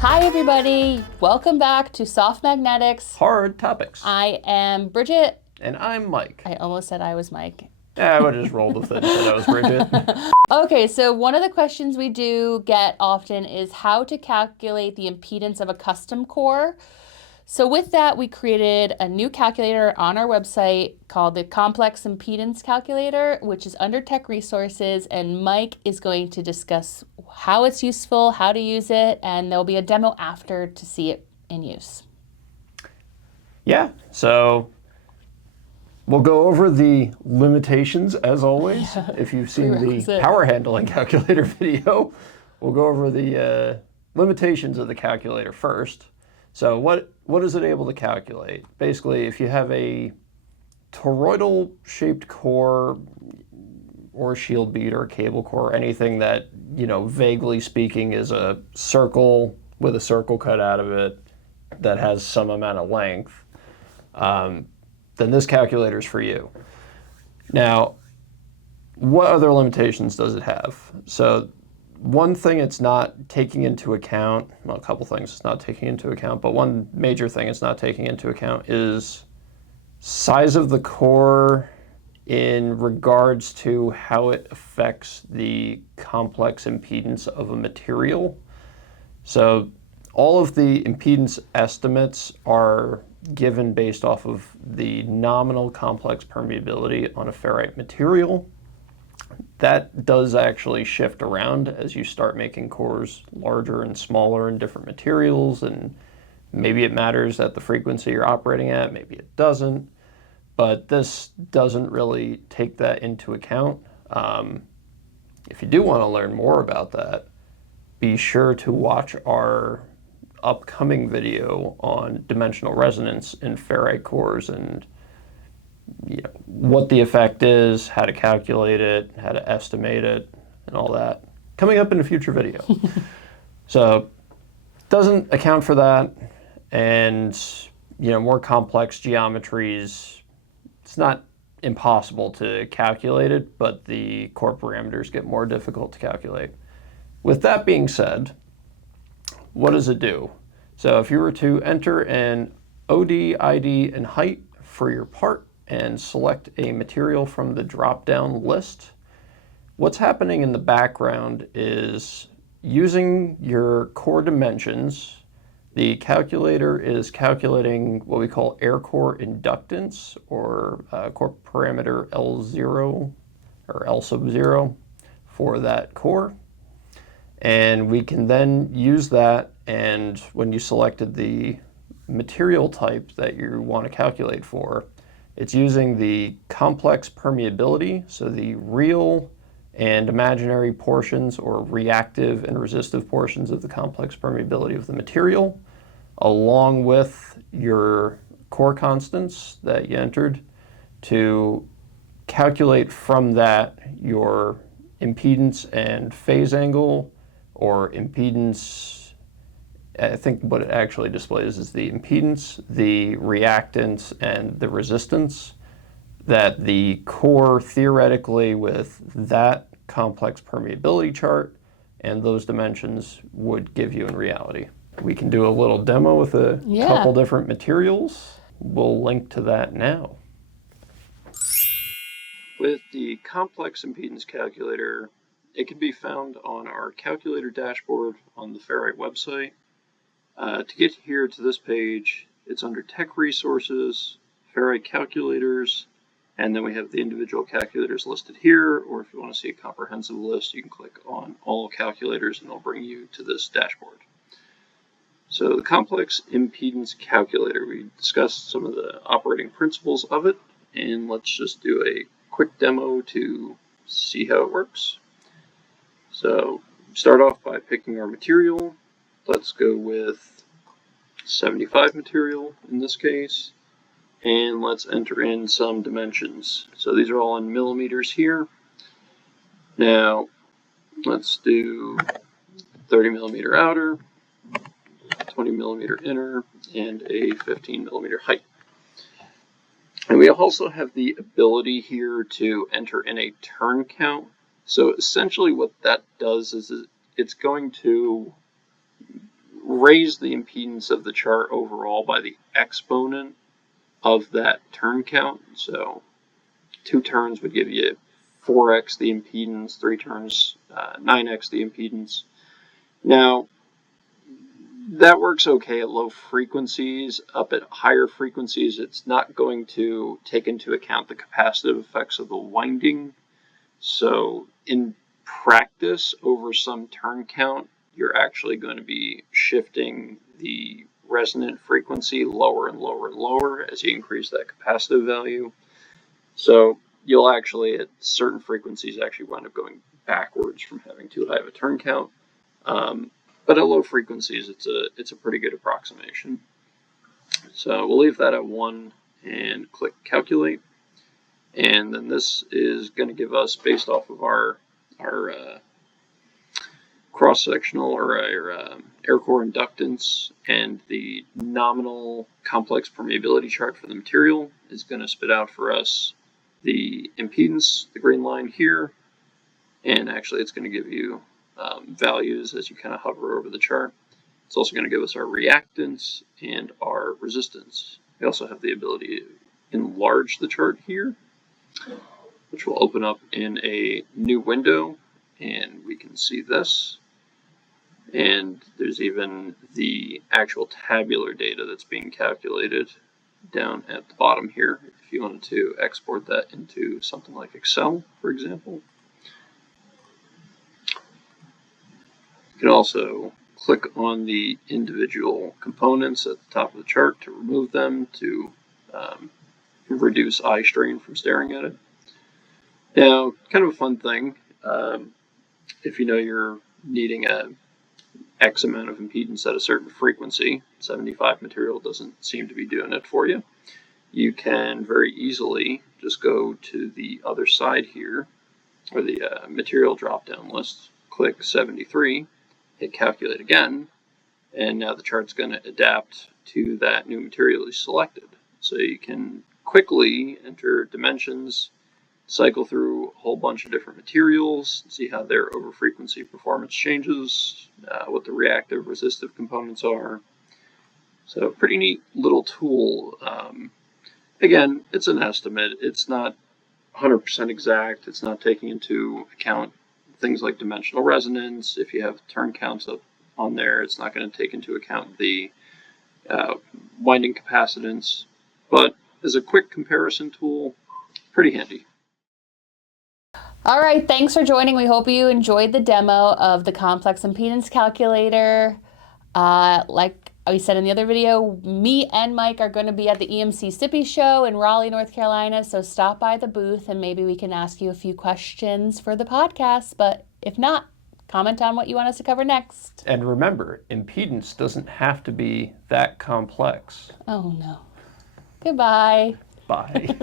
Hi everybody, welcome back to Soft Magnetics. Hard topics. I am Bridget. And I'm Mike. I almost said I was Mike. Yeah, I would have just rolled with it and said I was Bridget. Okay, so one of the questions we do get often is how to calculate the impedance of a custom core. So with that, we created a new calculator on our website called the Complex Impedance Calculator, which is under Tech Resources, and Mike is going to discuss how it's useful, how to use it, and there'll be a demo after to see it in use. Yeah, so we'll go over the limitations as always. Yeah, if you've seen the power handling calculator video, we'll go over the limitations of the calculator first. So what is it able to calculate? Basically, if you have a toroidal-shaped core or shield bead or cable core, anything that, vaguely speaking is a circle with a circle cut out of it that has some amount of length, then this calculator is for you. Now, what other limitations does it have? So one thing it's not taking into account, well, a couple things it's not taking into account, but one major thing it's not taking into account is size of the core in regards to how it affects the complex impedance of a material. So all of the impedance estimates are given based off of the nominal complex permeability on a ferrite material. That does actually shift around as you start making cores larger and smaller in different materials, and maybe it matters at the frequency you're operating at, maybe it doesn't, but this doesn't really take that into account. If you do want to learn more about that, be sure to watch our upcoming video on dimensional resonance in ferrite cores and what the effect is, how to calculate it, how to estimate it, and all that. Coming up in a future video. So doesn't account for that, and more complex geometries. It's not impossible to calculate it, but the core parameters get more difficult to calculate. With that being said, what does it do? So if you were to enter an OD, ID, and height for your part and select a material from the drop-down list, what's happening in the background is using your core dimensions, the calculator is calculating what we call air core inductance, or core parameter L0 or L sub 0 for that core. And we can then use that, and when you selected the material type that you want to calculate for, it's using the complex permeability, so the real and imaginary portions or reactive and resistive portions of the complex permeability of the material, along with your core constants that you entered, to calculate from that your impedance and phase angle, or impedance. I think what it actually displays is the impedance, the reactance, and the resistance that the core theoretically with that complex permeability chart and those dimensions would give you in reality. We can do a little demo with a couple different materials. We'll link to that now. With the complex impedance calculator, it can be found on our calculator dashboard on the Fair-Rite website. To get here to this page, it's under Tech Resources, Fair-Rite Calculators, and then we have the individual calculators listed here, or if you want to see a comprehensive list, you can click on all calculators and it'll bring you to this dashboard. So the Complex Impedance Calculator, we discussed some of the operating principles of it, and let's just do a quick demo to see how it works. So start off by picking our material. Let's go with 75 material in this case, and let's enter in some dimensions. So these are all in millimeters here. Now let's do 30 millimeter outer, 20 millimeter inner, and a 15 millimeter height. And we also have the ability here to enter in a turn count. So essentially what that does is it's going to raise the impedance of the chart overall by the exponent of that turn count. So 2 turns would give you 4x the impedance, 3 turns, 9x the impedance. Now, that works okay at low frequencies. Up at higher frequencies, it's not going to take into account the capacitive effects of the winding. So in practice, over some turn count, you're actually going to be shifting the resonant frequency lower and lower and lower as you increase that capacitive value. So you'll actually, at certain frequencies, actually wind up going backwards from having too high of a turn count. But at low frequencies, it's a pretty good approximation. So we'll leave that at 1 and click calculate. And then this is going to give us, based off of our cross-sectional or our air core inductance and the nominal complex permeability chart for the material, is going to spit out for us the impedance, the green line here, and actually it's going to give you values as you kind of hover over the chart. It's also going to give us our reactance and our resistance. We also have the ability to enlarge the chart here, which will open up in a new window, and we can see this. And there's even the actual tabular data that's being calculated down at the bottom here, if you wanted to export that into something like Excel, for example. You can also click on the individual components at the top of the chart to remove them, to reduce eye strain from staring at it. Now, kind of a fun thing, if you know you're needing a X amount of impedance at a certain frequency, 75 material doesn't seem to be doing it for you, you can very easily just go to the other side here, or the material drop-down list, click 73, hit calculate again, and now the chart's going to adapt to that new material you selected. So you can quickly enter dimensions, cycle through a whole bunch of different materials, see how their over-frequency performance changes, what the reactive resistive components are. So pretty neat little tool. Again, it's an estimate. It's not 100% exact. It's not taking into account things like dimensional resonance. If you have turn counts up on there, it's not going to take into account the winding capacitance. But as a quick comparison tool, pretty handy. All right, thanks for joining. We hope you enjoyed the demo of the Complex Impedance Calculator. Like we said in the other video, me and Mike are going to be at the EMC SIPI show in Raleigh, North Carolina, so stop by the booth and maybe we can ask you a few questions for the podcast, but if not, comment on what you want us to cover next. And remember, impedance doesn't have to be that complex. Oh no. Goodbye. Bye.